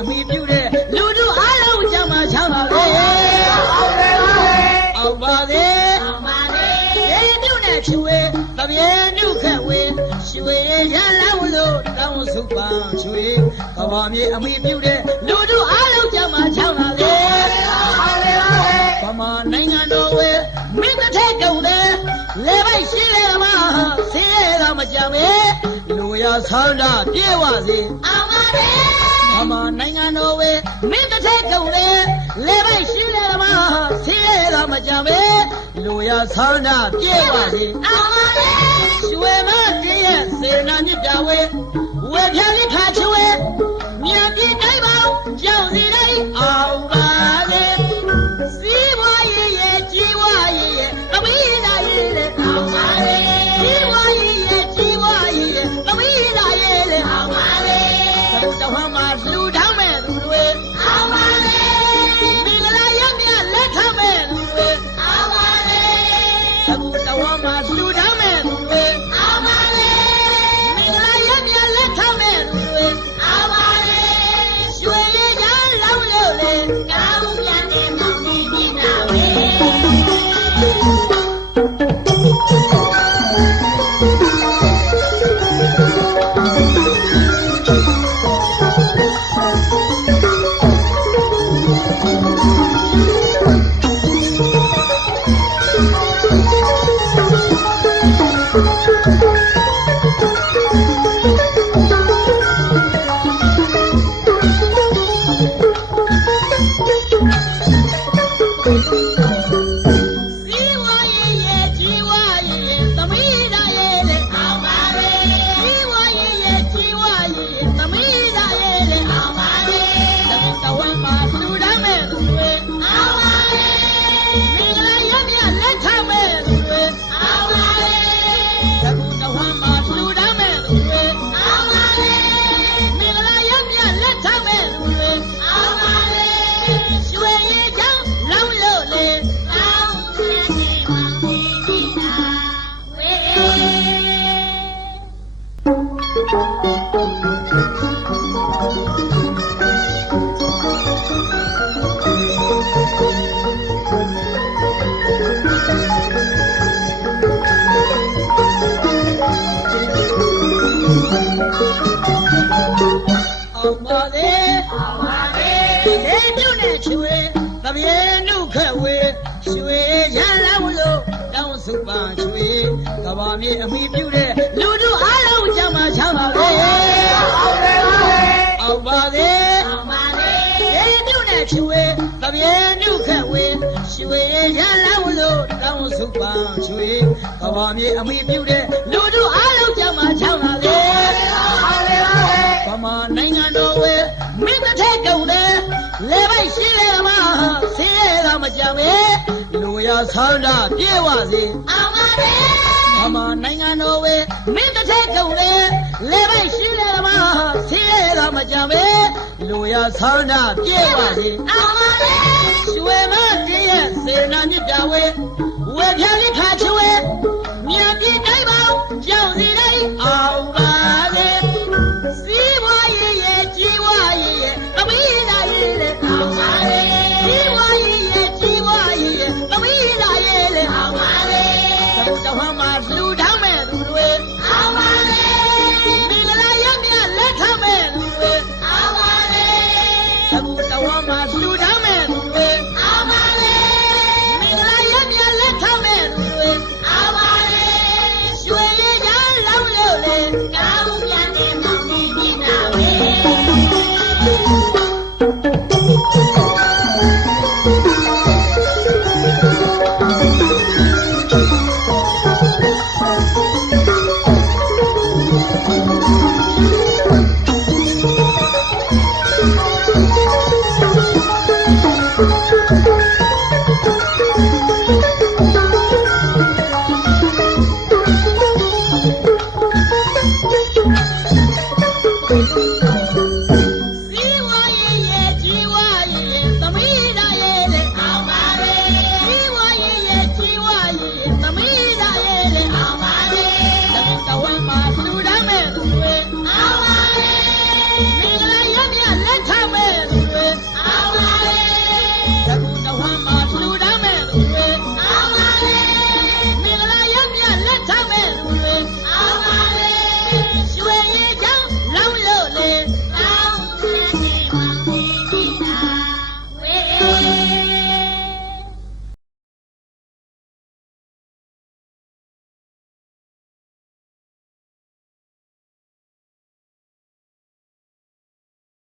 အမိပြုတဲ့လူတို့အားလုံးကြမှာချမ်းပါလေအောင်ပါလေအောင်ပါလေရေတုနဲ့ချွေတပြေနုခက်ဝေရွှေရလန်းလို့တောင်းစုပန်းရွှေကဘာမြေအမိပြုတဲ့လူတို့အားလုံးကြမှာချမ်းပါလေဗမာနိုင်ငံတော်ဝဲမင်းတစ်ထက်ကုန်တယ်လေပိုက်ရှိလေမှာဆေးရတာမကြမ်းပဲလူရဆန္ဒပြေဝစေအောင်ပါလေဗမာနိုင်ငံတော်ဝဲမင်းတစ်ထက်ကုန်လေလေပိုက်ရှိလေမှာဆေးရတာမကြမ်းပဲလူရဆန္ဒပြေဝစေအောင်ပါလေရွှေမတည်းရဲ့စေနာမြစ်တာဝဲဝဲပြလိခါချွေမြန်ပြေတိုင်းပေါင်းကြောက်စီတိုင်းအောင်ပါလေစီးပွားရေးရဲ့ကြီးပွားရေးရဲ့သမီးသားရေးလေအောင်ပါလေစီးပွားရေးရဲ့ကြီးပွားရေးရဲ့သမီးသားရေးလေအောင်ပါလေသူတော်မှာလူထောင်းမဲ့သူတွေအောင်ပါလေမင်္ဂလာရမြလက်ထမဲ့သူတွေအောင်ပါလေသူတော်မှာလူထောင်းမဲ့သူတွေအောင်ပါလေမင်္ဂလာရမြလက်ထမဲ့သူတွေအောင်ပါလေရွှေရည်ရလောင်းလို့လေကောင်းပြန်တဲ့မောင်လေးမြင်တာဝေကဘာမြေအမိပြုတဲ့လူတို့အားလုံးကြမှာချမ်းပါလေအောင်ပါလေအောင်ပါလေရေတုနဲ့ချွေတပြေနုခက်ဝေရွှေရလန်းလို့တောင်းစုပန်းရွှေကဘာမြေအမိပြုတဲ့လူတို့အားလုံးကြမှာချမ်းပါလေဗမာနိုင်ငံတော်ဝဲမင်းတစ်ထက်ကုန်တယ်လေပိုက်ရှိလေမှာဆေးရတာမကြမ်းပဲလူရဆန္ဒပြေဝစေအောင်ပါလေဗမာနိုင်ငံတော်ဝဲမင်းတစ်ထက်ကုန်လေလေပိုက်ရှိလေမှာဆေးရတာမကြမ်းပဲလူရဆန္ဒပြေဝစေအောင်ပါလေရွှေမတည်းရဲ့စေနာမြစ်တာဝဲဝဲပြလိခ